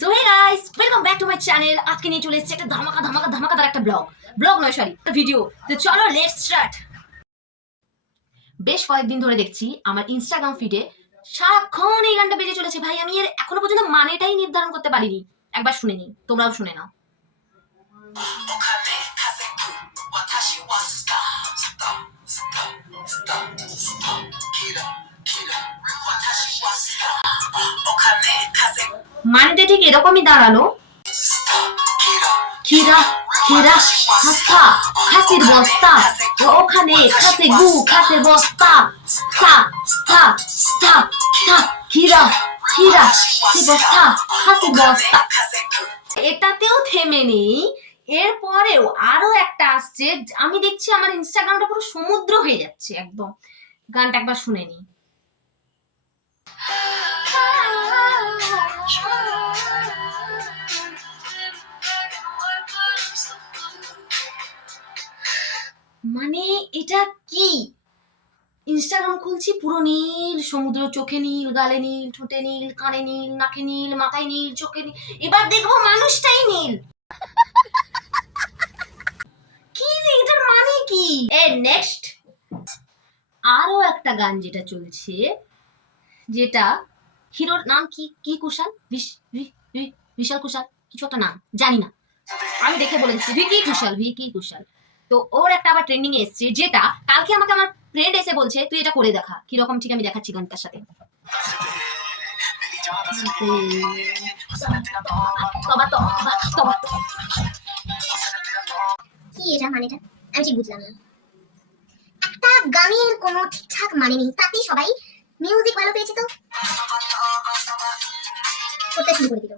So hey guys, welcome back to my channel. আজকে নিয়ে চলে এসেছি একটা ধামাকাদার একটা ব্লগ নয় সরি, একটা ভিডিও। তো চলো লেটস স্টার্ট। বেশ কয়েকদিন ধরে দেখছি আমার ইনস্টাগ্রাম ফিডে সারাক্ষণ এই গানটা বেজে চলেছে। ভাই আমি এর এখনো পর্যন্ত মানেটাই নির্ধারণ করতে পারিনি। একবার শুনে নিই, তোমরাও শুনে নাও। মানেটা ঠিক এরকমই দাঁড়ালো। খিরা খিরা হাস্তা খাসির বস্তা, ওখানে খাসে গু খাসের বস্তা, স্থা স্থা স্থা স্থা খিরা খিরা খাসি বস্তা খাসির বস্তা। এটাতেও থেমে নেই, এরপরেও আরো একটা আসছে। আমি দেখছি আমার ইনস্টাগ্রামটা পুরো সমুদ্র হয়ে যাচ্ছে একদম। গানটা একবার শুনে নি। মানে এটা কি? ইনস্টাগ্রাম খুলছি, পুরো নীল সমুদ্র, চোখে নীল, গালে নীল, ঠোঁটে নীল, কানে নীল, নাকে নীল, মাথায় নীল, চোখে নীল। এবার দেখবো মানুষটাই নীল। কি রে, এটার মানে কি? নেক্সট আরো একটা গান যেটা চলছে, যেটা হিরোর নাম কি কি কুশাল, বিশাল কুশাল, কিছু একটা নাম জানি না, আমি দেখে বলে দিচ্ছি, ভিকি কুশাল। তো ওর একটা আবার ট্রেন্ডিং এ এসছে, যেটা কালকে আমাকে আমার ফ্রেন্ড এসে বলছে তুই এটা করে দেখা কিরকম। ঠিক আমি দেখাচ্ছি গানটার সাথে। কি এটা মানেটা আমি ঠিক বুঝলাম না। একটা গানের কোনো ঠিকঠাক মানে নেই, তাতেই সবাই মিউজিক ভালো পেয়েছে তো করতে শুরু করে দিল।